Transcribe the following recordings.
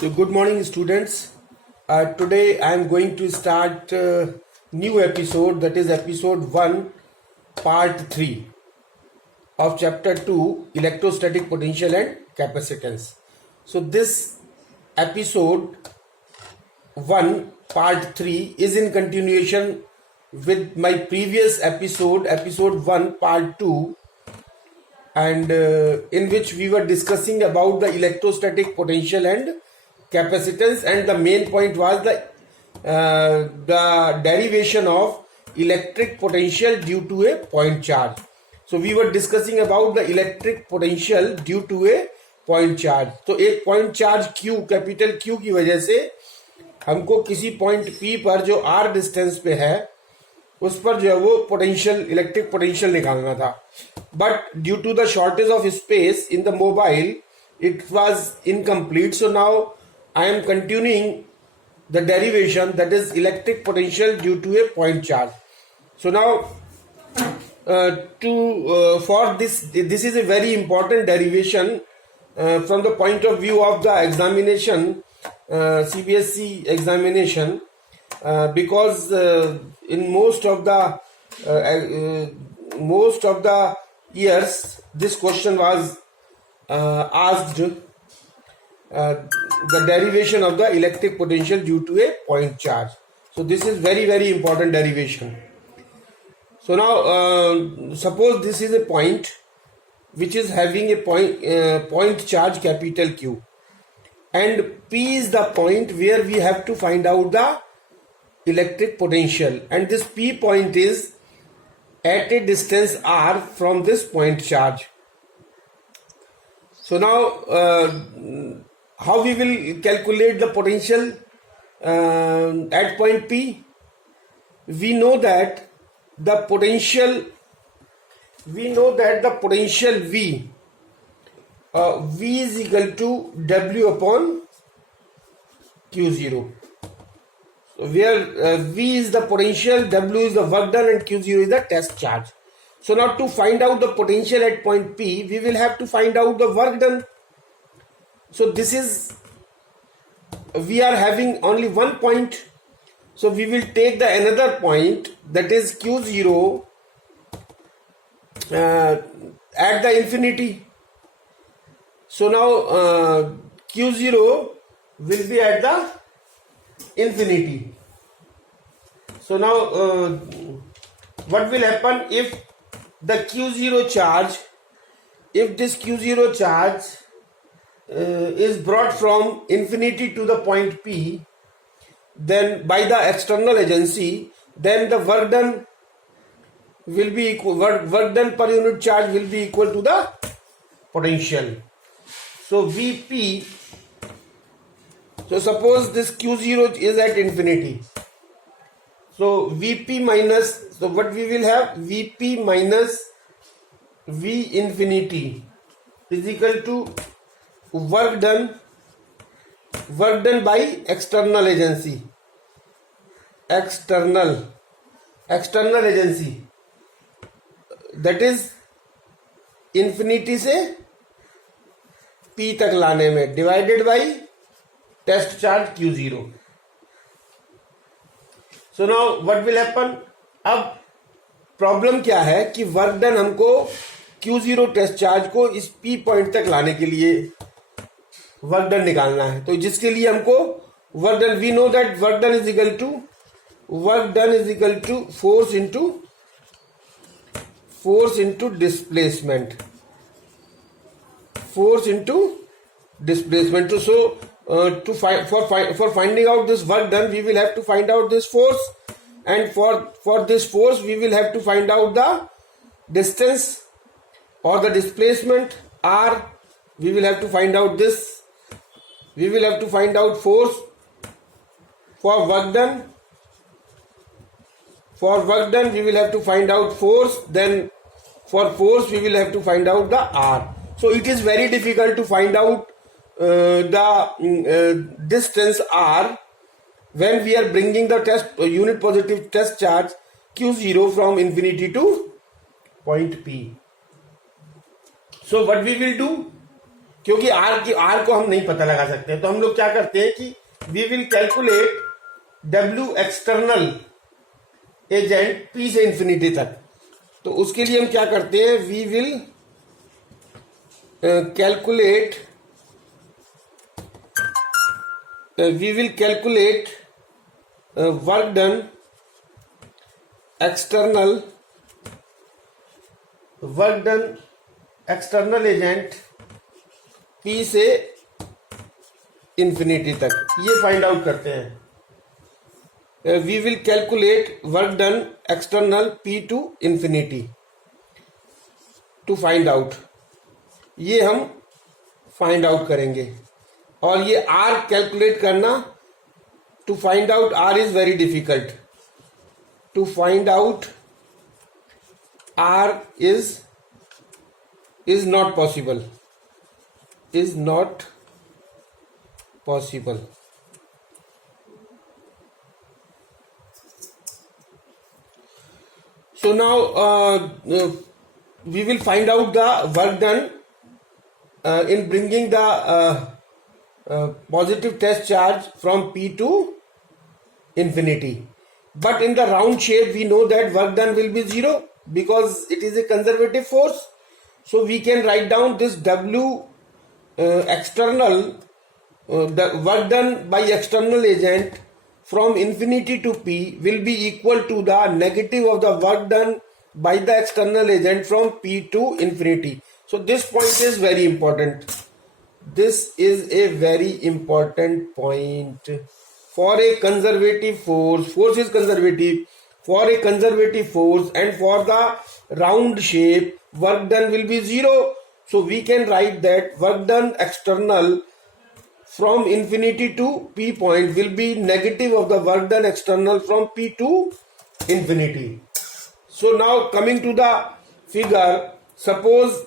So good morning, students. Today I am going to start new episode, that is episode 1 part 3 of chapter 2 electrostatic potential and capacitance. So this episode 1 part 3 is in continuation with my previous episode 1 part 2, and in which we were discussing about the electrostatic potential and capacitance, and the main point was the derivation of electric potential due to a point charge. So we were discussing about the electric potential due to a point charge. तो एक point charge Q, capital Q की वजह से हमको किसी point P पर जो R distance पे है उस पर जो है वो पोटेंशियल, इलेक्ट्रिक पोटेंशियल निकालना था. But due to the shortage of space in the mobile it was incomplete. So now I am continuing the derivation, that is electric potential due to a point charge. So now for this is a very important derivation from the point of view of the examination, CBSE examination, because in most of the years this question was asked, the derivation of the electric potential due to a point charge. So this is very, very important derivation. So now suppose this is a point which is having a point charge capital Q, and P is the point where we have to find out the electric potential, and this P point is at a distance R from this point charge. So now how we will calculate the potential at point P? We know that the potential V is equal to W upon Q0. So where V is the potential, W is the work done, and Q0 is the test charge. So now to find out the potential at point P, we will have to find out the work done. So this is, we are having only one point, so we will take the another point, that is Q0 at the infinity. So now Q0 will be at the infinity. So now what will happen if the Q0 charge, if this Q0 charge is brought from infinity to the point P, then by the external agency, then the work done will be equal, work done per unit charge will be equal to the potential. So Vp, so suppose this Q0 is at infinity, so Vp minus, so what we will have, Vp minus V infinity is equal to work done by external agency, external agency, that is infinity से P तक लाने में, divided by test charge Q0. So now what will happen? अब problem क्या है कि work done हमको Q0 test charge को इस P पॉइंट तक लाने के लिए वर्क डन निकालना है. तो जिसके लिए हमको work done, we know that work done is equal to force into displacement. So for finding out this work done, we will have to find out this force, and for this force we will have to find out the distance or the displacement R. We will have to find out this. We will have to find out force for work done. For work done, we will have to find out force. Then for force, we will have to find out the R. So it is very difficult to find out the distance R when we are bringing the unit positive test charge Q0 from infinity to point P. So what we will do? क्योंकि are को हम नहीं पता लगा सकते, तो हम लोग क्या करते हैं कि we will calculate W external agent P से इंफिनिटी तक। तो उसके लिए हम क्या करते हैं, we will calculate work done external agent P से इंफिनिटी तक, ये फाइंड आउट करते हैं। We will calculate work done external P to infinity to find out, ये हम फाइंड आउट करेंगे। और ये आर कैलकुलेट करना, to find out R is very difficult, to find out are is not possible, so now we will find out the work done in bringing the positive test charge from P to infinity, but in the round shape we know that work done will be zero because it is a conservative force. So we can write down this W external, the work done by external agent from infinity to P will be equal to the negative of the work done by the external agent from P to infinity. So this point is very important. This is a very important point. For a conservative force, force is conservative. For a conservative force and for the round shape, work done will be zero. So we can write that work done external from infinity to P point will be negative of the work done external from P to infinity. So now coming to the figure, suppose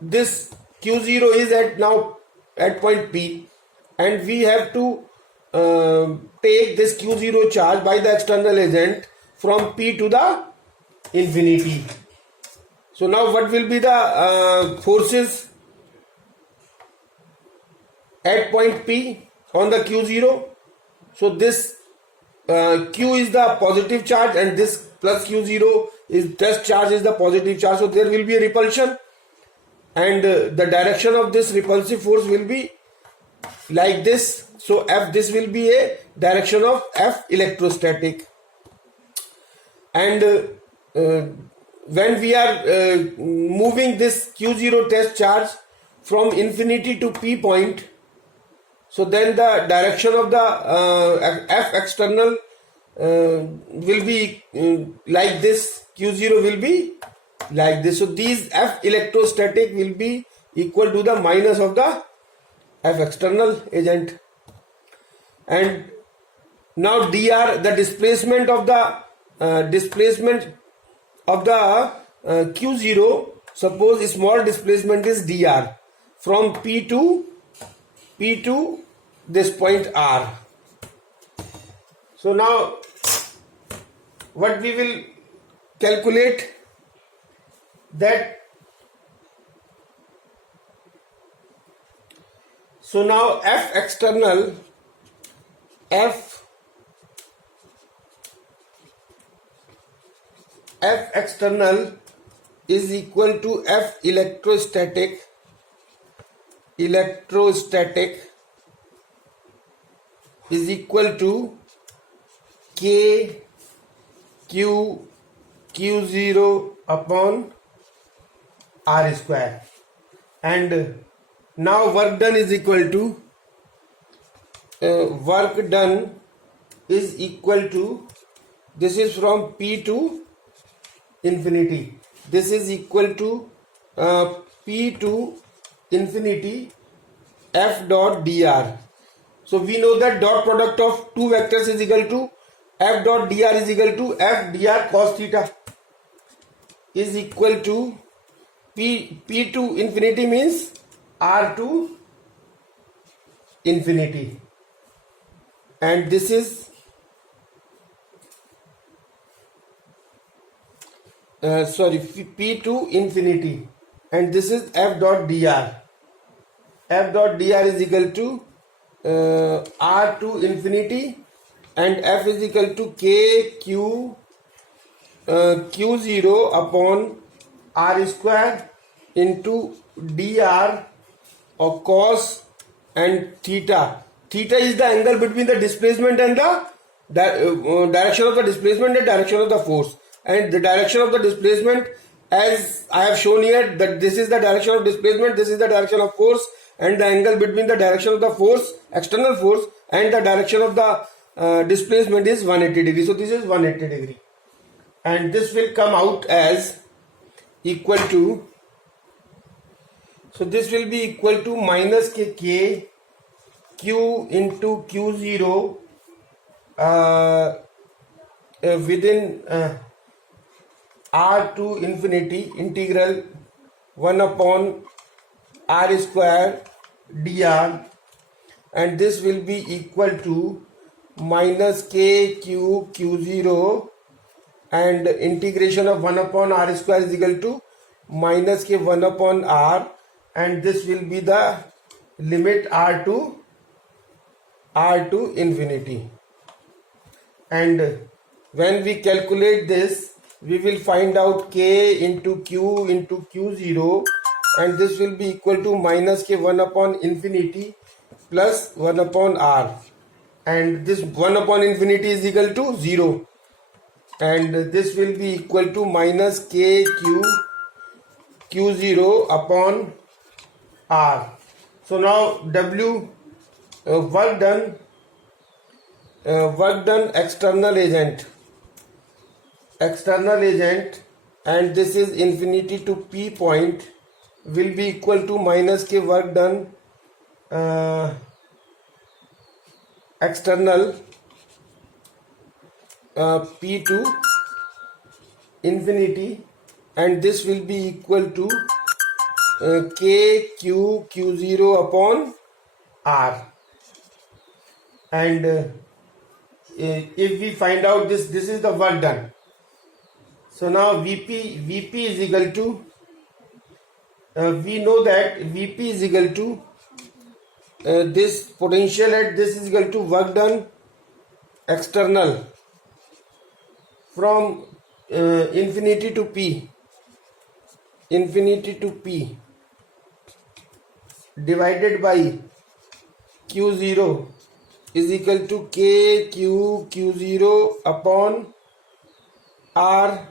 this Q0 is at point P and we have to take this Q0 charge by the external agent from P to the infinity. So now what will be the forces at point P on the Q0? So this Q is the positive charge and this plus Q0 is test charge is the positive charge. So there will be a repulsion and the direction of this repulsive force will be like this. So this will be a direction of F electrostatic. And when we are moving this Q0 test charge from infinity to P point, so then the direction of the F external will be like this, Q0 will be like this. So these F electrostatic will be equal to the minus of the F external agent. And now dr, the displacement of the Q0, suppose small displacement is dr from P to this point R. So now what we will calculate that, so now F external is equal to F electrostatic is equal to K Q0 upon R square. And now work done is equal to this is from P to infinity, this is equal to P to infinity F dot dr. So we know that dot product of two vectors is equal to F dot dr is equal to F dr cos theta is equal to P to infinity means R to infinity, and this is P to infinity, and this is F dot dr. f dot dr is equal to r to infinity, and f is equal to k q0 upon r square into dr or cos and theta. Theta is the angle between the displacement and the direction of the displacement and direction of the force. And the direction of the displacement, as I have shown here, that this is the direction of displacement, this is the direction of force, and the angle between the direction of the force, external force, and the direction of the displacement is 180 degree. So this is 180 degree, and this will come out as equal to, so this will be equal to minus k q into q0 within r to infinity integral 1 upon r square dr, and this will be equal to minus k q q0 and integration of 1 upon r square is equal to minus k 1 upon r, and this will be the limit r to infinity. And when we calculate this, we will find out k into q into q0, and this will be equal to minus k 1 upon infinity plus 1 upon r, and this 1 upon infinity is equal to 0, and this will be equal to minus k q0 upon r. So now w work done external agent, and this is infinity to p point, will be equal to minus k work done external p to infinity, and this will be equal to k q0 upon r. And if we find out this is the work done. So now Vp is equal to, we know that Vp is equal to this potential at this is equal to work done external from infinity to p divided by q0 is equal to k q0 upon r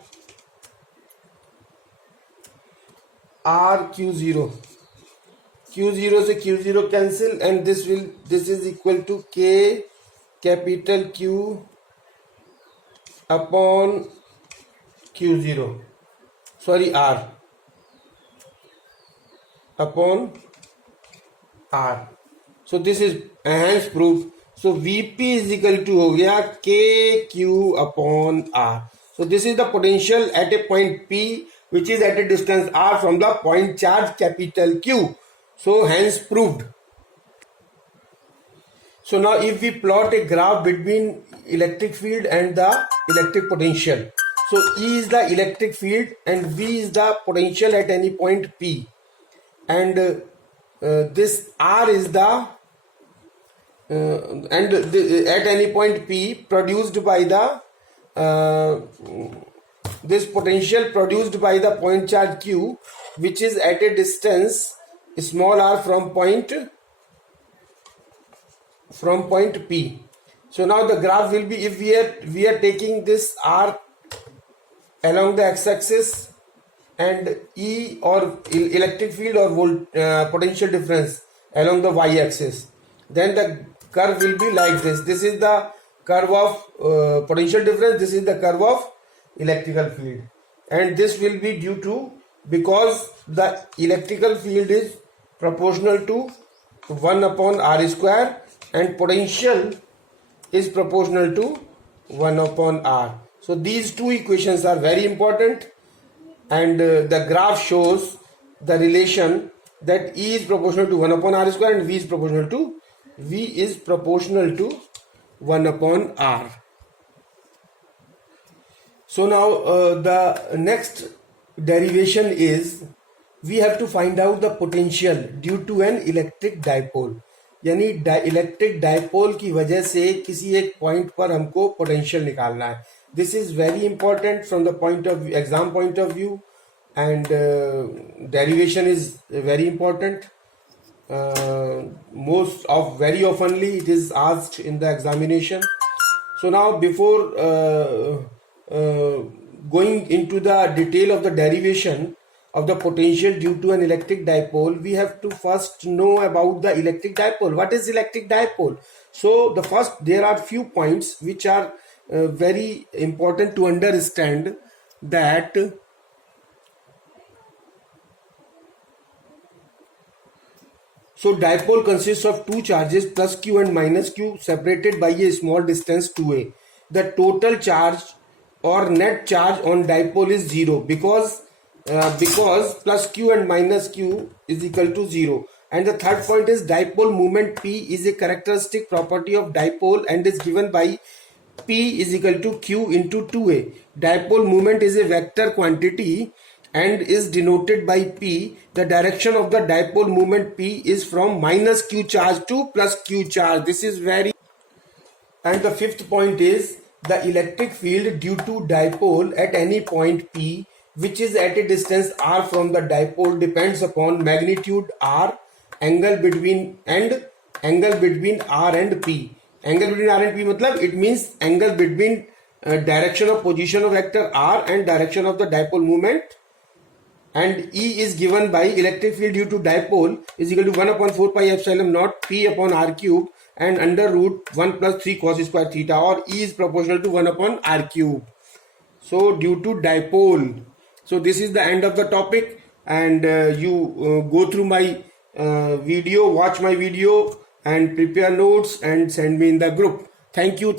q0 से q0 cancel, and this is equal to k capital Q upon q0, sorry, r upon r. So this is hence proved. So Vp is equal to हो गया kq upon r. So this is the potential at a point P which is at a distance r from the point charge capital Q. So hence proved. So now if we plot a graph between electric field and the electric potential. So E is the electric field and V is the potential at any point P. And this R is the at any point P produced by the this potential produced by the point charge Q, which is at a distance small r from point P. So now the graph will be, if we are taking this R along the x-axis and E or electric field or potential difference along the y-axis, then the curve will be like this. This is the curve of potential difference, this is the curve of electrical field, and this will be due to, because the electrical field is proportional to 1 upon r square and potential is proportional to 1 upon r. So these two equations are very important, and the graph shows the relation that E is proportional to 1 upon r square and V is proportional to 1 upon r. So now the next derivation is we have to find out the potential due to an electric dipole. यानी electric dipole की वजह से किसी एक point पर हमको potential निकालना है. This is very important from the point of exam point of view, and derivation is very important. Very oftenly it is asked in the examination. So now, before going into the detail of the derivation of the potential due to an electric dipole, we have to first know about the electric dipole. What is electric dipole? So there are few points which are very important to understand, that so dipole consists of two charges plus q and minus q separated by a small distance 2a. The total charge or net charge on dipole is 0 because plus q and minus q is equal to 0. And the third point is dipole moment P is a characteristic property of dipole and is given by P is equal to q into 2a. Dipole moment is a vector quantity and is denoted by P. The direction of the dipole moment P is from minus q charge to plus q charge. This is very. And the fifth point is the electric field due to dipole at any point P, which is at a distance r from the dipole, depends upon magnitude r, angle between r and P. Angle between r and P matlab it means angle between direction of position of vector r and direction of the dipole moment. And E is given by electric field due to dipole is equal to 1 upon 4 pi epsilon naught P upon r cube and under root 1 plus 3 cos square theta, or E is proportional to 1 upon r cube. So due to dipole. So this is the end of the topic, and you go through my video, watch my video and prepare notes and send me in the group. Thank you.